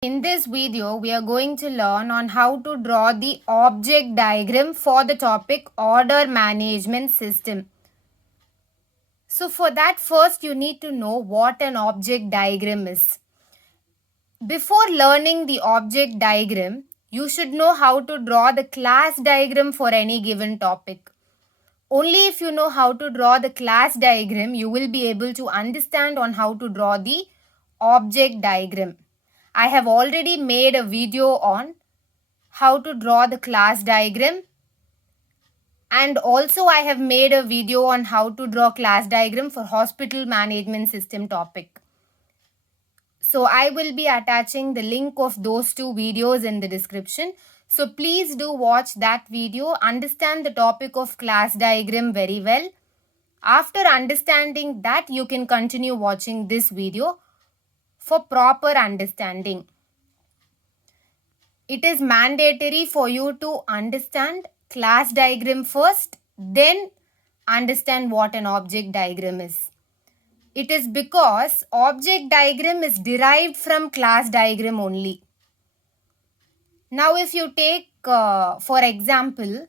In this video, we are going to learn on how to draw the object diagram for the topic Order Management System. So for that, first you need to know what an object diagram is. Before learning the object diagram, you should know how to draw the class diagram for any given topic. Only if you know how to draw the class diagram, you will be able to understand on how to draw the object diagram. I have already made a video on how to draw the class diagram, and also I have made a video on how to draw class diagram for hospital management system topic. So I will be attaching the link of those two videos in the description. So please do watch that video, understand the topic of class diagram very well. After understanding that, you can continue watching this video for proper understanding. It is mandatory for you to understand class diagram first, then understand what an object diagram is. It is because object diagram is derived from class diagram only. Now if you take, for example,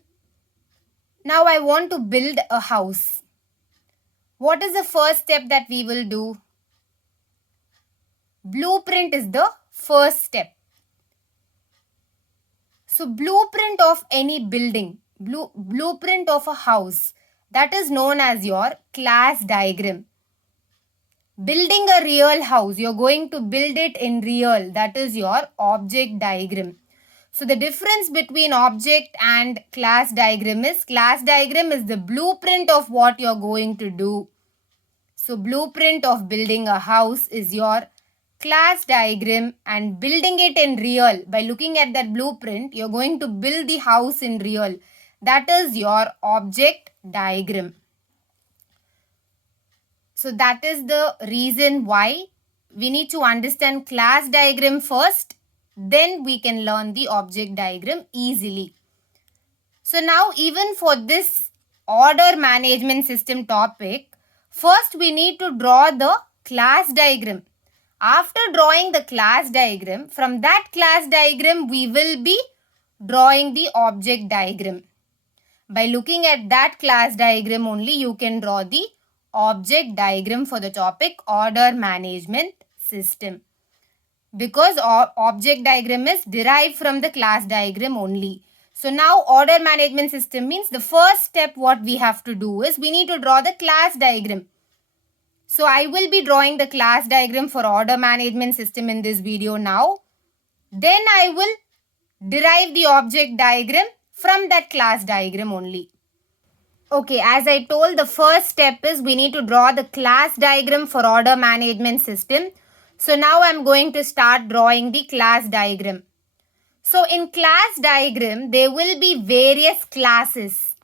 now I want to build a house. What is the first step that we will do? Blueprint is the first step. So blueprint of any building, blueprint of a house, that is known as your class diagram. Building a real house, you're going to build it in real, that is your object diagram. So the difference between object and class diagram is the blueprint of what you're going to do. So blueprint of building a house is your class diagram, and building it in real, by looking at that blueprint, you're going to build the house in real. That is your object diagram. So that is the reason why we need to understand class diagram first, then we can learn the object diagram easily. So now even for this order management system topic, first we need to draw the class diagram. After drawing the class diagram, from that class diagram we will be drawing the object diagram. By looking at that class diagram only, you can draw the object diagram for the topic Order Management System. Because object diagram is derived from the class diagram only. So now order management system means the first step what we have to do is we need to draw the class diagram. So I will be drawing the class diagram for order management system in this video now. Then I will derive the object diagram from that class diagram only. Okay, as I told, the first step is we need to draw the class diagram for order management system. So now I'm going to start drawing the class diagram. So in class diagram, there will be various classes.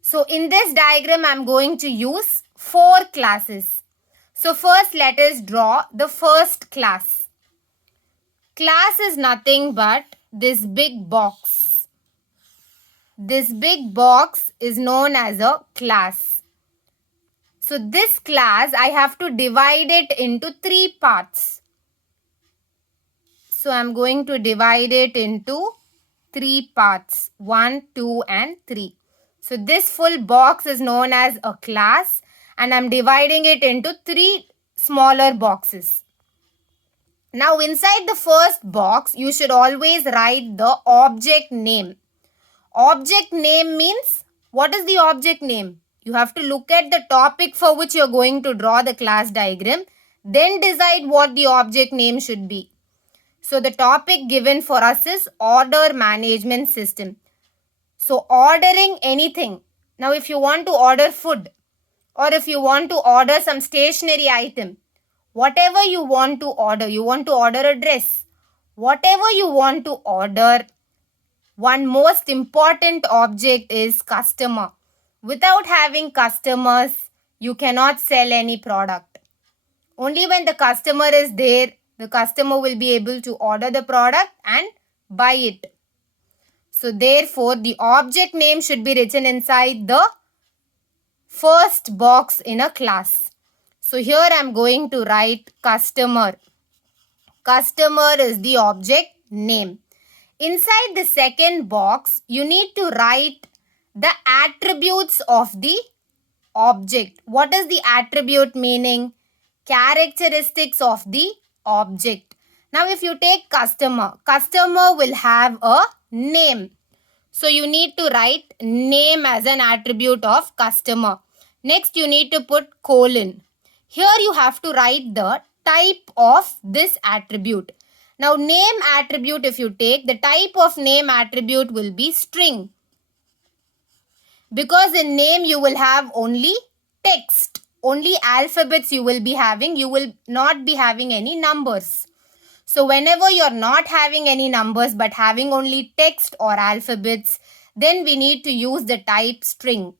So in this diagram, I'm going to use 4 classes. So first let us draw the first class. Class is nothing but this big box. This big box is known as a class. So this class, I have to divide it into 3 parts. So I'm going to divide it into 3 parts, 1, 2 and 3. So this full box is known as a class, and I'm dividing it into 3 smaller boxes. Now inside the first box, you should always write the object name. Object name means, what is the object name? You have to look at the topic for which you're going to draw the class diagram, then decide what the object name should be. So the topic given for us is order management system. So ordering anything. Now if you want to order food, or if you want to order some stationery item, whatever you want to order a dress, whatever you want to order, one most important object is customer. Without having customers, you cannot sell any product. Only when the customer is there, the customer will be able to order the product and buy it. So therefore, the object name should be written inside the first box in a class. So here I am going to write customer. Customer is the object name. Inside the second box, you need to write the attributes of the object. What is the attribute meaning? Characteristics of the object. Now if you take customer, customer will have a name. So you need to write name as an attribute of customer. Next you need to put colon. Here you have to write the type of this attribute. Now name attribute, if you take, the type of name attribute will be string. Because in name you will have only text, only alphabets you will be having, you will not be having any numbers. So whenever you're not having any numbers but having only text or alphabets, then we need to use the type string.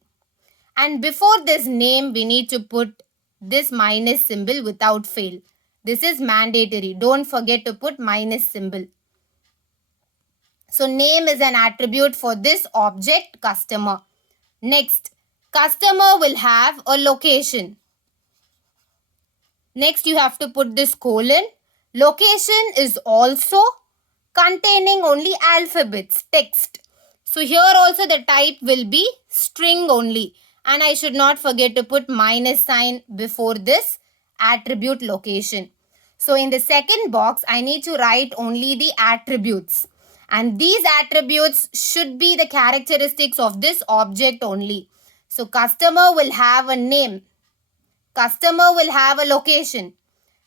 And before this name, we need to put this minus symbol without fail. This is mandatory. Don't forget to put minus symbol. So name is an attribute for this object customer. Next, customer will have a location. Next, you have to put this colon. Location is also containing only alphabets, text. So here also the type will be string only. And I should not forget to put minus sign before this attribute location. So in the second box, I need to write only the attributes. And these attributes should be the characteristics of this object only. So customer will have a name. Customer will have a location.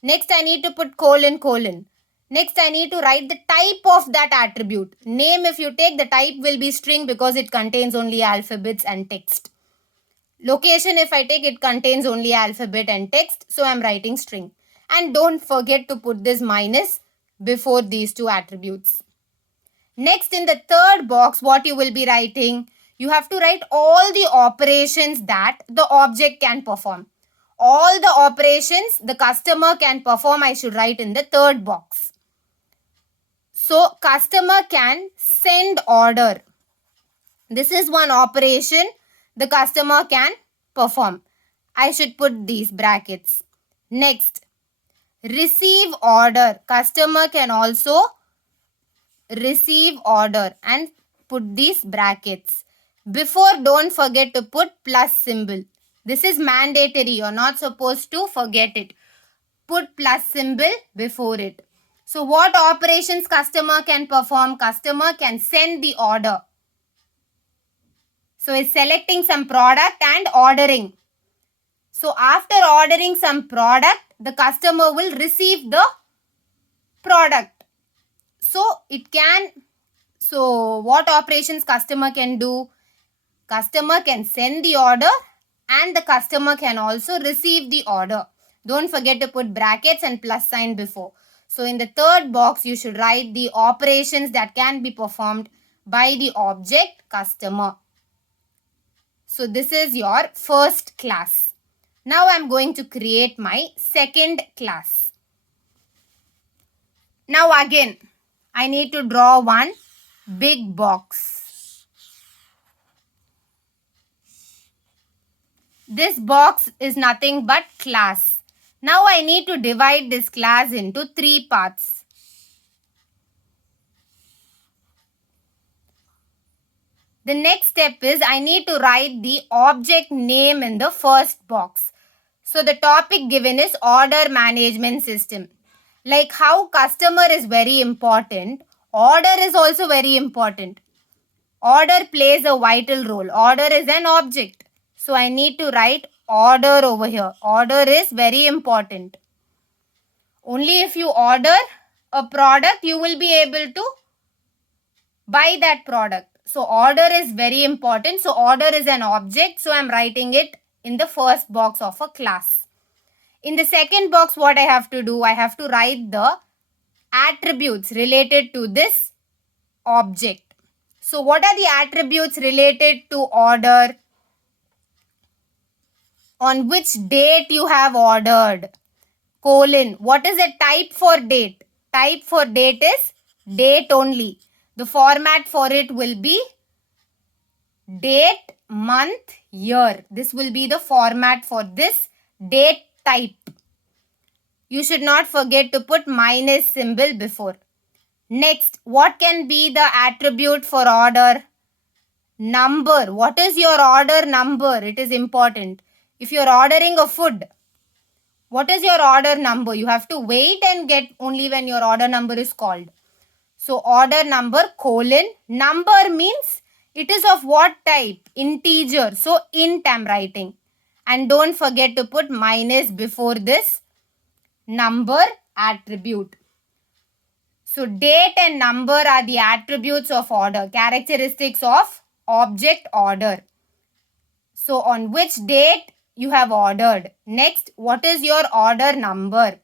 Next I need to put colon. Next I need to write the type of that attribute. Name, if you take, the type will be string because it contains only alphabets and text. Location, if I take, it contains only alphabet and text. So I am writing string. And don't forget to put this minus before these two attributes. Next, in the third box, what you will be writing? You have to write all the operations that the object can perform. All the operations the customer can perform, I should write in the third box. So, customer can send order. This is one operation the customer can perform. I should put these brackets. Next, receive order. Customer can also receive order and put these brackets. Before, don't forget to put plus symbol. This is mandatory. You're not supposed to forget it. Put plus symbol before it. So what operations customer can perform? Customer can send the order. So it's selecting some product and ordering. So after ordering some product, the customer will receive the product. So what operations customer can do? Customer can send the order and the customer can also receive the order. Don't forget to put brackets and plus sign before. So in the third box, you should write the operations that can be performed by the object customer. So this is your first class. Now I am going to create my second class. Now again, I need to draw one big box. This box is nothing but class. Now I need to divide this class into 3 parts. The next step is I need to write the object name in the first box. So the topic given is order management system. Like how customer is very important, order is also very important. Order plays a vital role. Order is an object. So I need to write order over here. Order is very important. Only if you order a product, you will be able to buy that product. So order is very important. So order is an object. So I am writing it in the first box of a class. In the second box, what I have to do? I have to write the attributes related to this object. So what are the attributes related to order? On which date you have ordered? Colon. What is the type for date? Type for date is date only. The format for it will be date, month, year. This will be the format for this date type. You should not forget to put minus symbol before. Next, what can be the attribute for order? Number. What is your order number? It is important. If you are ordering a food, what is your order number? You have to wait and get only when your order number is called. So order number colon. Number means it is of what type? Integer. So int I'm writing. And don't forget to put minus before this number attribute. So date and number are the attributes of order, characteristics of object order. So on which date you have ordered. Next, what is your order number?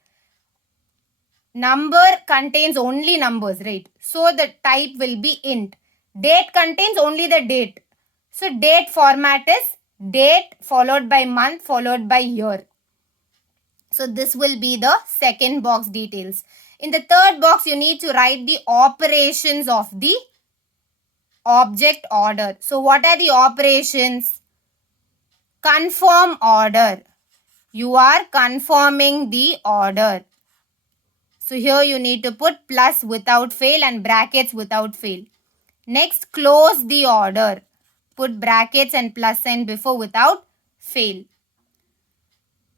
Number contains only numbers, right? So the type will be int. Date contains only the date. So date format is date followed by month followed by year. So this will be the second box details. In the third box, you need to write the operations of the object order. So what are the operations? Confirm order. You are confirming the order. So here you need to put plus without fail and brackets without fail. Next, close the order. Put brackets and plus sign before without fail.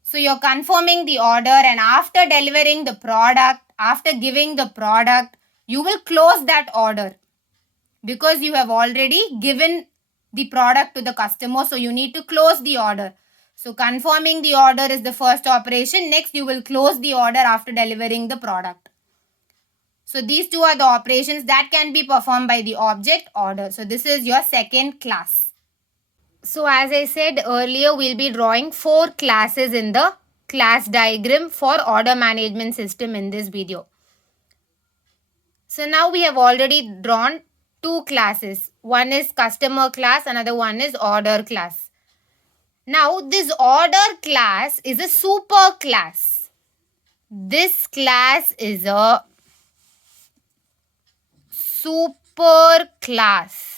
So you're confirming the order, and after delivering the product, after giving the product, you will close that order because you have already given the product to the customer. So you need to close the order. So confirming the order is the first operation. Next, you will close the order after delivering the product. So these two are the operations that can be performed by the object order. So this is your second class. So as I said earlier, we'll be drawing 4 classes in the class diagram for order management system in this video. So now we have already drawn 2 classes. One is customer class, another one is order class. Now this order class is a super class. This class is a super class.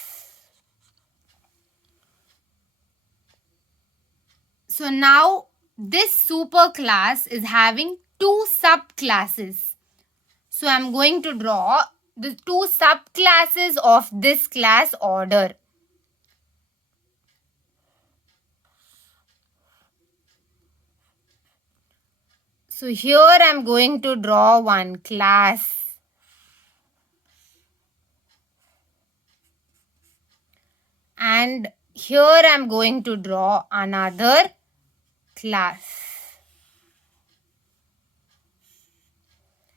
So now this super class is having 2 subclasses. So I'm going to draw the 2 subclasses of this class order. So here I'm going to draw one class. And here I'm going to draw another class.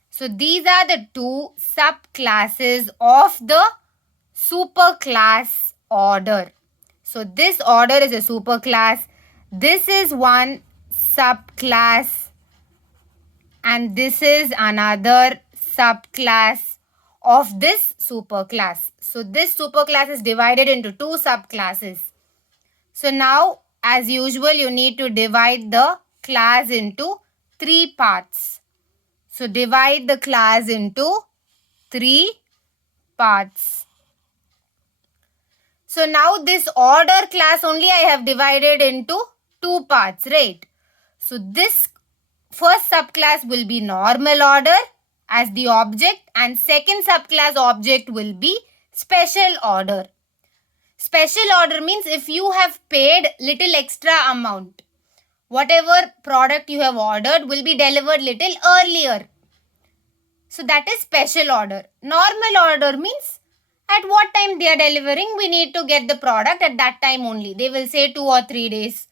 So these are the 2 subclasses of the superclass order. So this order is a superclass. This is one subclass and this is another subclass of this superclass. So this superclass is divided into 2 subclasses. So now, as usual, you need to divide the class into 3 parts. So divide the class into 3 parts. So now this order class only I have divided into 2 parts, right? So this first subclass will be normal order as the object, and second subclass object will be special order. Special order means if you have paid little extra amount, whatever product you have ordered will be delivered little earlier. So that is special order. Normal order means at what time they are delivering, we need to get the product at that time only. They will say 2 or 3 days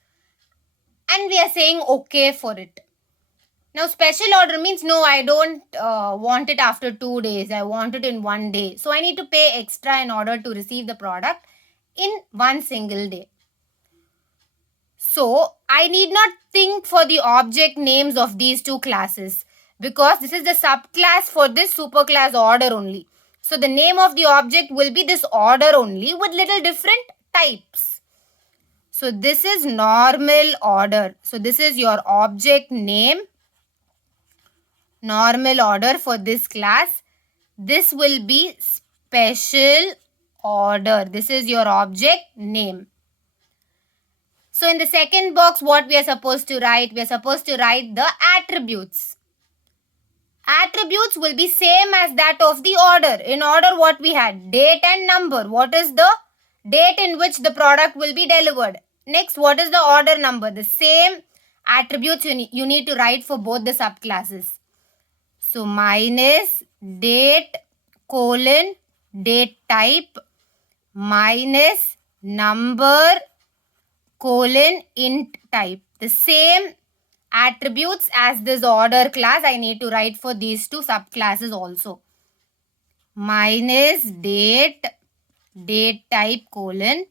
and we are saying okay for it. Now special order means no, I don't want it after 2 days. I want it in 1 day. So I need to pay extra in order to receive the product in 1 single day. So I need not think for the object names of these 2 classes because this is the subclass for this superclass order only. So the name of the object will be this order only with little different types. So this is normal order. So this is your object name. Normal order for this class. This will be special order. This is your object name. So in the second box, what we are supposed to write? We are supposed to write the attributes. Attributes will be same as that of the order. In order, what we had? Date and number. What is the date in which the product will be delivered? Next, what is the order number? The same attributes you need to write for both the subclasses. So, minus date colon date type minus number colon int type. The same attributes as this order class I need to write for these two subclasses also. Minus date type colon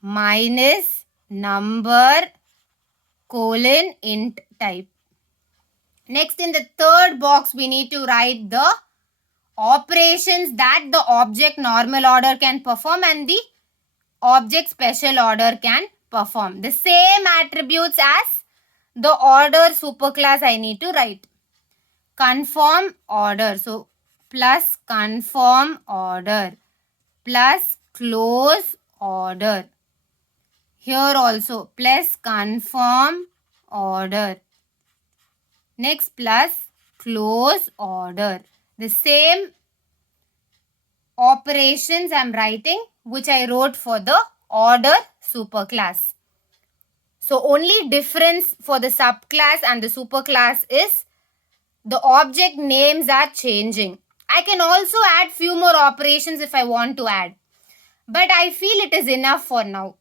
minus number colon int type. Next, in the third box, we need to write the operations that the object normal order can perform and the object special order can perform. The same attributes as the order superclass I need to write. Conform order. So, plus conform order plus close order. Here also plus conform order. Next plus close order. The same operations I am writing which I wrote for the order superclass. So only difference for the subclass and the superclass is the object names are changing. I can also add few more operations if I want to add. But I feel it is enough for now.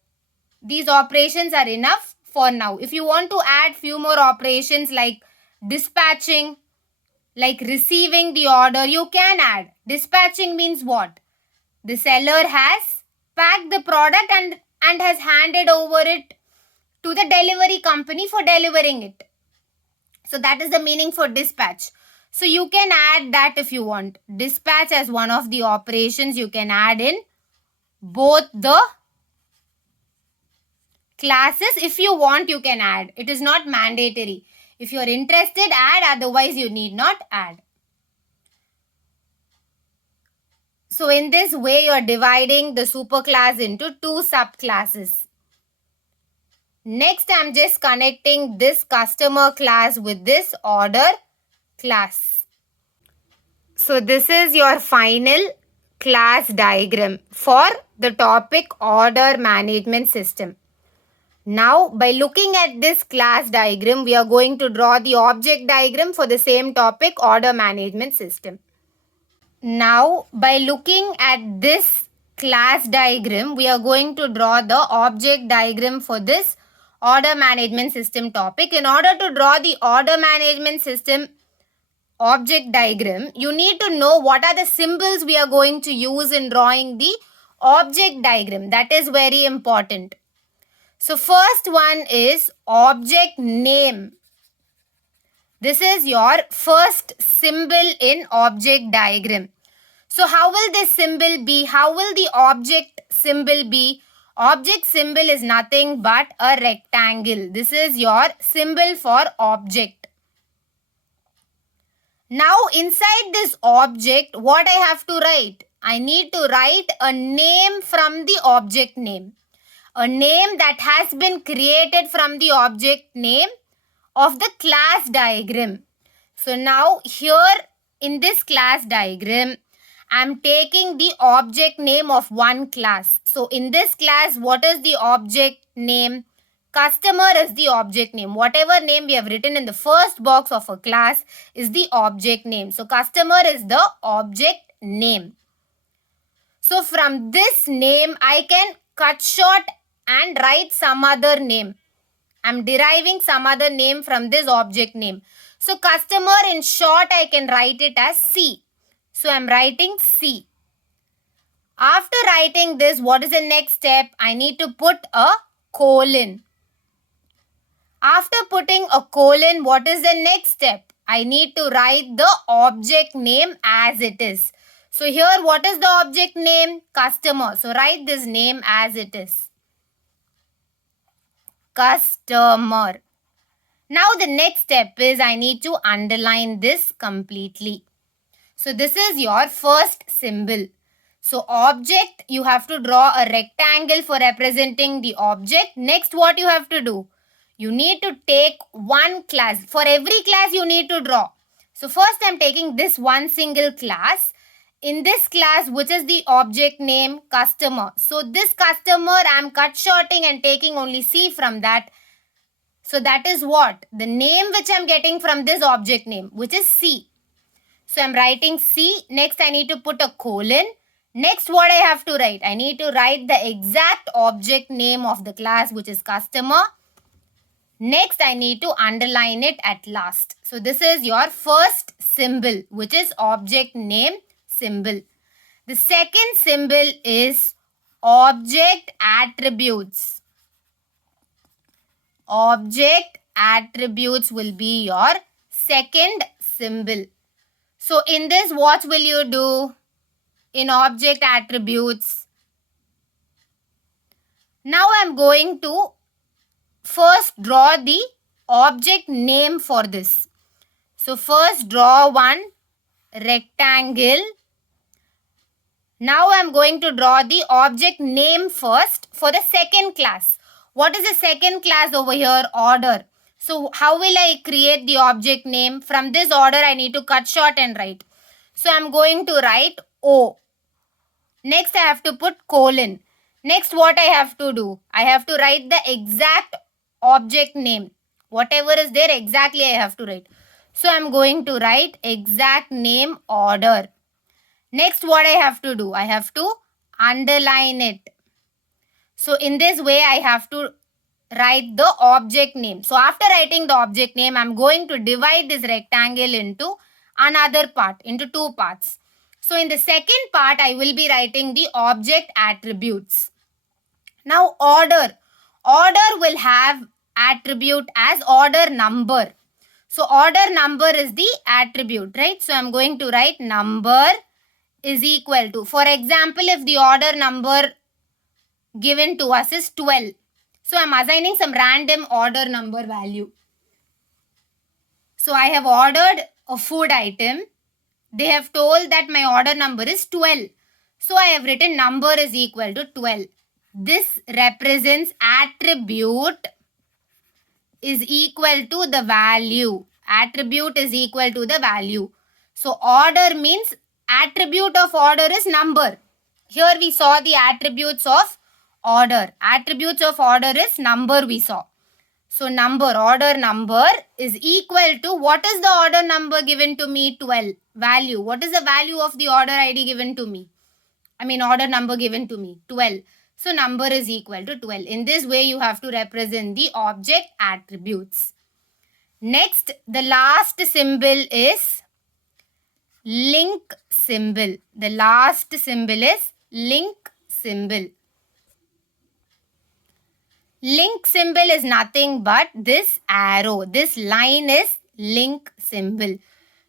These operations are enough for now. If you want to add few more operations like dispatching, like receiving the order, you can add. Dispatching means what? The seller has packed the product and has handed over it to the delivery company for delivering it. So that is the meaning for dispatch. So you can add that if you want. Dispatch as one of the operations you can add in both the classes. If you want, you can add. It is not mandatory. If you are interested, add. Otherwise, you need not add. So in this way, you are dividing the superclass into two subclasses. Next, I am just connecting this customer class with this order class. So this is your final class diagram for the topic order management system. Now, by looking at this class diagram, we are going to draw the object diagram for the same topic, order management system. Now, by looking at this class diagram, we are going to draw the object diagram for this order management system topic. In order to draw the order management system object diagram, you need to know what are the symbols we are going to use in drawing the object diagram. That is very important. So first one is object name. This is your first symbol in object diagram. So how will this symbol be? How will the object symbol be? Object symbol is nothing but a rectangle. This is your symbol for object. Now inside this object, what I have to write? I need to write a name from the object name. A name that has been created from the object name of the class diagram. So now here in this class diagram, I am taking the object name of one class. So in this class, what is the object name? Customer is the object name. Whatever name we have written in the first box of a class is the object name. So customer is the object name. So from this name, I can cut short and write some other name. I am deriving some other name from this object name. So customer in short, I can write it as C. So I am writing C. After writing this, what is the next step? I need to put a colon. After putting a colon, what is the next step? I need to write the object name as it is. So here, what is the object name? Customer. So write this name as it is. Customer. Now the next step is I need to underline this completely. So this is your first symbol. So object, you have to draw a rectangle for representing the object. Next, what you have to do? You need to take one class. For every class, you need to draw. So first I'm taking this one single class. In this class, which is the object name customer. So this customer I'm cut shorting and taking only C from that. So that is what? The name which I'm getting from this object name, which is C. So I'm writing C. Next I need to put a colon. Next what I have to write? I need to write the exact object name of the class, which is customer. Next I need to underline it at last. So this is your first symbol, which is object name symbol. The second symbol is object attributes. Object attributes will be your second symbol. So in this, what will you do? In object attributes, now I am going to first draw the object name for this. So first draw one rectangle. Now I am going to draw the object name first for the second class. What is the second class over here? Order. So how will I create the object name? From this order I need to cut short and write. So I am going to write O. Next I have to put colon. Next what I have to do? I have to write the exact object name. Whatever is there exactly I have to write. So I am going to write exact name order. Next what I have to do? I have to underline it. So in this way I have to write the object name. So after writing the object name, I am going to divide this rectangle into another part, into two parts. So in the second part, I will be writing the object attributes. Now order. Order will have attribute as order number. So order number is the attribute, right? So I am going to write number is equal to, for example, if the order number given to us is 12. So I'm assigning some random order number value. So I have ordered a food item. They have told that my order number is 12. So I have written number is equal to 12. This represents attribute is equal to the value. Attribute is equal to the value. So order means attribute of order is number. Here we saw the attributes of order. Attributes of order is number we saw. So number, order number is equal to, what is the order number given to me? 12. Value. What is the value of the order ID given to me? Order number given to me? 12. So number is equal to 12. In this way you have to represent the object attributes. Next, the last symbol is link symbol. The last symbol is link symbol. Link symbol is nothing but this arrow. This line is link symbol.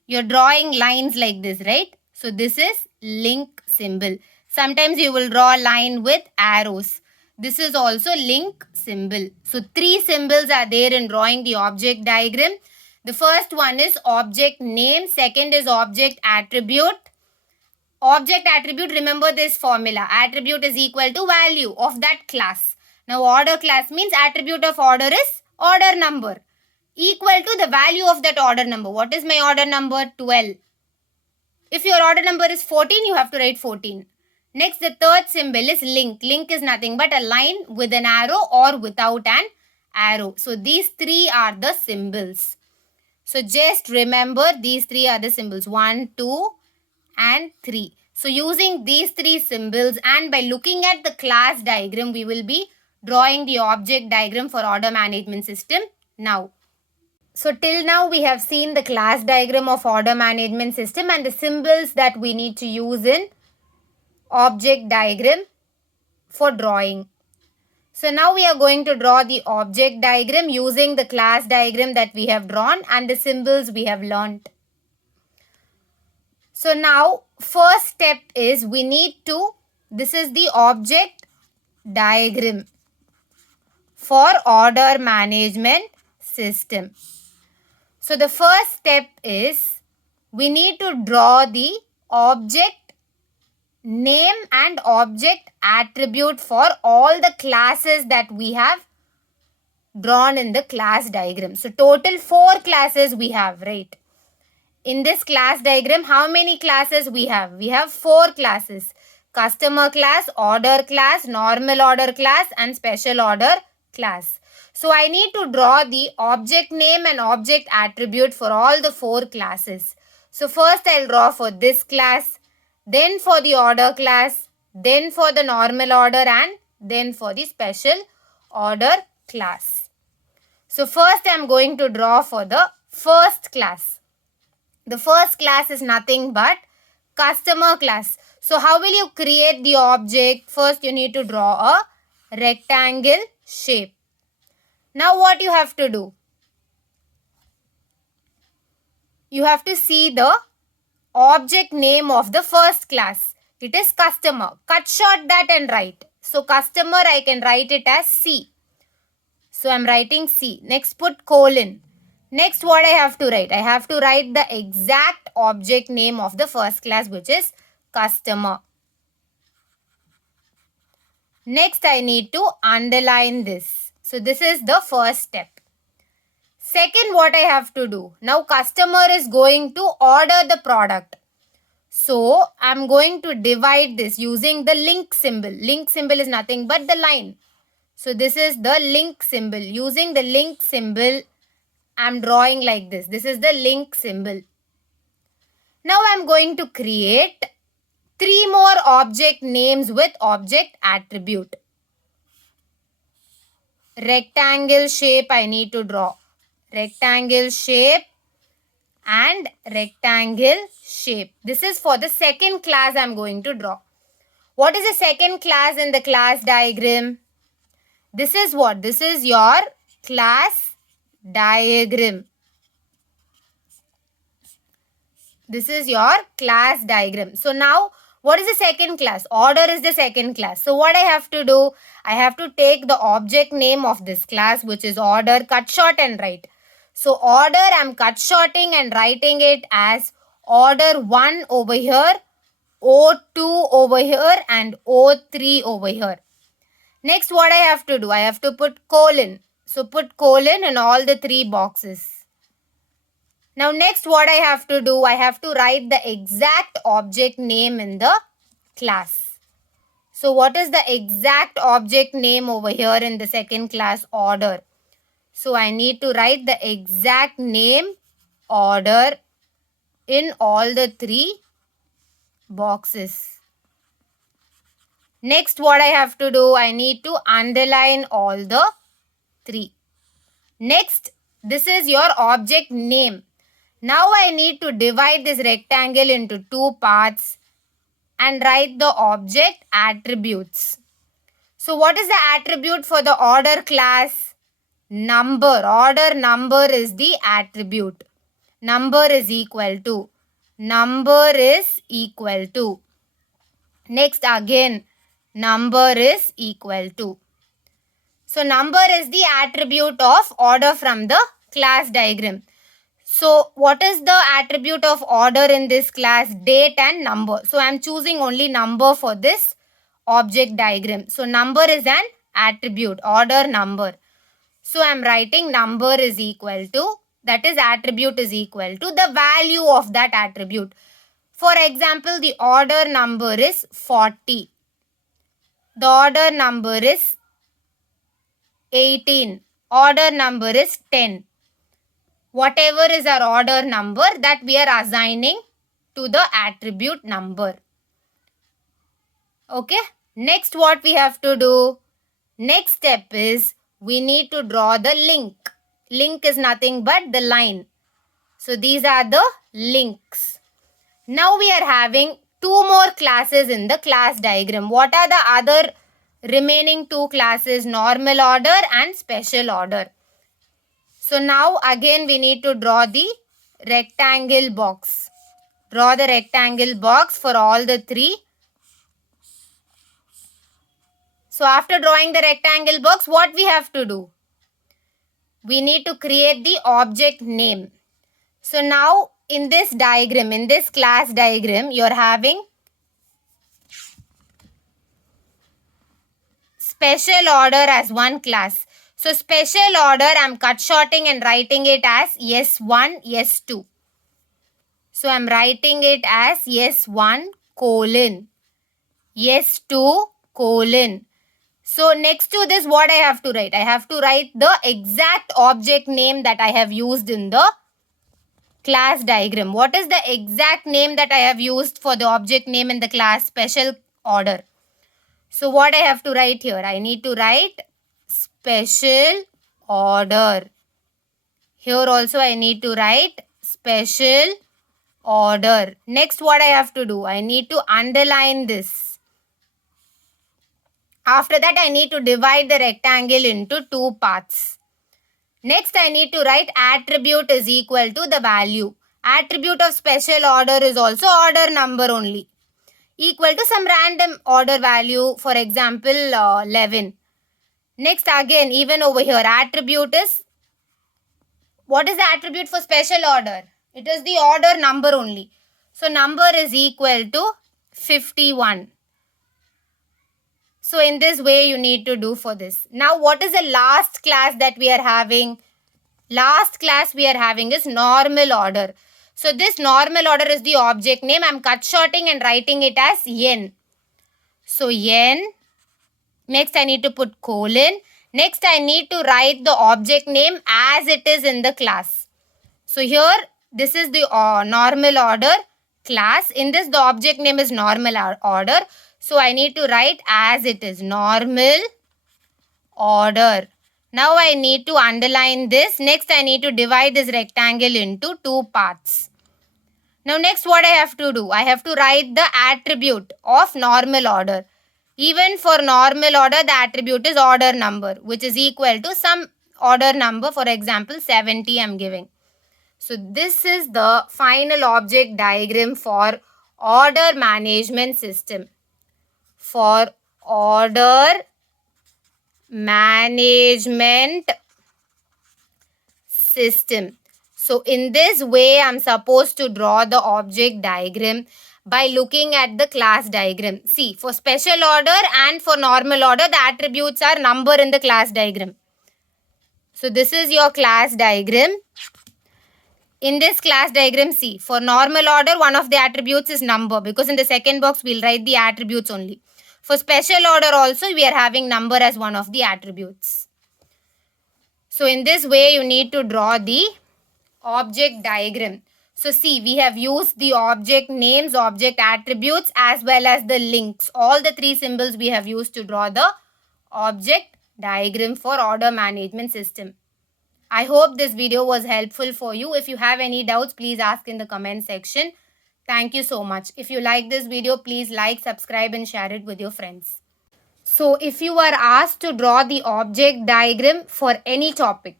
You're drawing lines like this, right? So this is link symbol. Sometimes you will draw a line with arrows. This is also link symbol. So three symbols are there in drawing the object diagram. The first one is object name. Second is object attribute. Object attribute, remember this formula. Attribute is equal to value of that class. Now order class means attribute of order is order number equal to the value of that order number. What is my order number? 12. If your order number is 14, you have to write 14. Next, the third symbol is link. Link is nothing but a line with an arrow or without an arrow. So these three are the symbols. So just remember these three are the symbols. 1, 2 and 3. So using these three symbols and by looking at the class diagram, we will be drawing the object diagram for order management system now. So till now we have seen the class diagram of order management system and the symbols that we need to use in object diagram for drawing. So now we are going to draw the object diagram using the class diagram that we have drawn and the symbols we have learnt. So now first step is we need to, this is the object diagram for order management system. So the first step is we need to draw the object name and object attribute for all the classes that we have drawn in the class diagram. So total 4 classes we have, right? in this class diagram, how many classes we have? We have 4 classes. Customer class, order class, normal order class and special order class. So I need to draw the object name and object attribute for all the 4 classes. So first I'll draw for this class, then for the order class, then for the normal order and then for the special order class. So first I'm going to draw for the first class. The first class is nothing but customer class. So how will you create the object? First you need to draw a rectangle shape. Now what you have to do? You have to see the object name of the first class. It is customer. Cut short that and write. So customer I can write it as C. So I am writing C. Next put colon. Next what I have to write? I have to write the exact object name of the first class, which is customer. Next I need to underline this. So this is the first step. Second what I have to do? Now customer is going to order the product. So I am going to divide this using the link symbol. Link symbol is nothing but the line. So this is the link symbol. Using the link symbol, I am drawing like this. This is the link symbol. Now I am going to create 3 more object names with object attribute. Rectangle shape I need to draw. Rectangle shape and rectangle shape. This is for the second class I am going to draw. What is the second class in the class diagram? This is what? This is your class diagram. This is your class diagram. So now what is the second class? Order is the second class. So what I have to do? I have to take the object name of this class, which is order, cut short and write. So order I am cut shorting and writing it as order 1 over here, O2 over here and O3 over here. Next what I have to do? I have to put colon. So put colon in all the 3 boxes. Now next what I have to do? I have to write the exact object name in the class. So what is the exact object name over here in the second class? Order. So I need to write the exact name order in all the 3 boxes. Next what I have to do? I need to underline all the 3. Next, this is your object name. Now I need to divide this rectangle into 2 parts and write the object attributes. So what is the attribute for the order class? Number. Order number is the attribute. Number is equal to. Number is equal to. Next again, number is equal to. So number is the attribute of order from the class diagram. So what is the attribute of order in this class? Date and number. So I am choosing only number for this object diagram. So number is an attribute, order number. So I am writing number is equal to, that is attribute is equal to the value of that attribute. For example, the order number is 40. The order number is 18. Order number is 10. Whatever is our order number, that we are assigning to the attribute number. Okay. Next what we have to do? Next step is we need to draw the link. Link is nothing but the line. So these are the links. Now we are having 2 more classes in the class diagram. What are the other remaining 2 classes? Normal order and special order. So now again we need to draw the rectangle box. Draw the rectangle box for all the 3. So after drawing the rectangle box, what we have to do? We need to create the object name. So now in this diagram, in this class diagram, you are having special order as one class. So special order, I am cut shorting and writing it as S1, S2. So I'm writing it as S1 colon, S2 colon. So next to this, what I have to write? I have to write the exact object name that I have used in the class diagram. What is the exact name that I have used for the object name in the class special order? So what I have to write here? I need to write special order. Here also I need to write special order. Next, what I have to do? I need to underline this. After that, I need to divide the rectangle into two parts. Next, I need to write attribute is equal to the value. Attribute of special order is also order number only. Equal to some random order value, for example, 11. Next, again, even over here, attribute is, what is the attribute for special order? It is the order number only. So, number is equal to 51. So, in this way, you need to do for this. Now, what is the last class that we are having? Last class we are having is normal order. So, this normal order is the object name. I am cut shorting and writing it as N. So, N. Next, I need to put colon. Next, I need to write the object name as it is in the class. So, here, this is the normal order class. In this, the object name is normal order. So, I need to write as it is, normal order. Now, I need to underline this. Next, I need to divide this rectangle into two parts. Now, next what I have to do? I have to write the attribute of normal order. Even for normal order, the attribute is order number, which is equal to some order number, for example, 70 I am giving. So, this is the final object diagram for order management system. For order management system. So, in this way, I am supposed to draw the object diagram by looking at the class diagram. See, for special order and for normal order, the attributes are number in the class diagram. So, this is your class diagram. In this class diagram, see, for normal order, one of the attributes is number, because in the second box, we will write the attributes only. For special order also, we are having number as one of the attributes. So, in this way, you need to draw the object diagram. So, see, we have used the object names, object attributes, as well as the links. All the three symbols we have used to draw the object diagram for order management system. I hope this video was helpful for you. If you have any doubts, please ask in the comment section. Thank you so much. If you like this video, please like, subscribe and share it with your friends. So, if you are asked to draw the object diagram for any topic,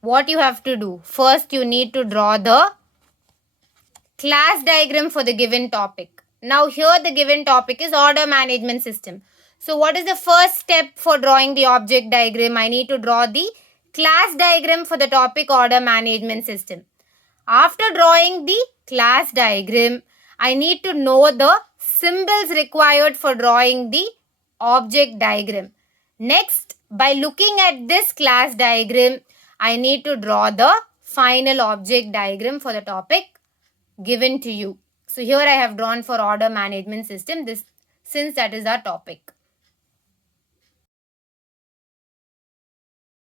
what you have to do? First, you need to draw the class diagram for the given topic. Now, here the given topic is order management system. So, what is the first step for drawing the object diagram? I need to draw the class diagram for the topic order management system. After drawing the class diagram, I need to know the symbols required for drawing the object diagram. Next, by looking at this class diagram, I need to draw the final object diagram for the topic given to you. So, here I have drawn for order management system, since that is our topic.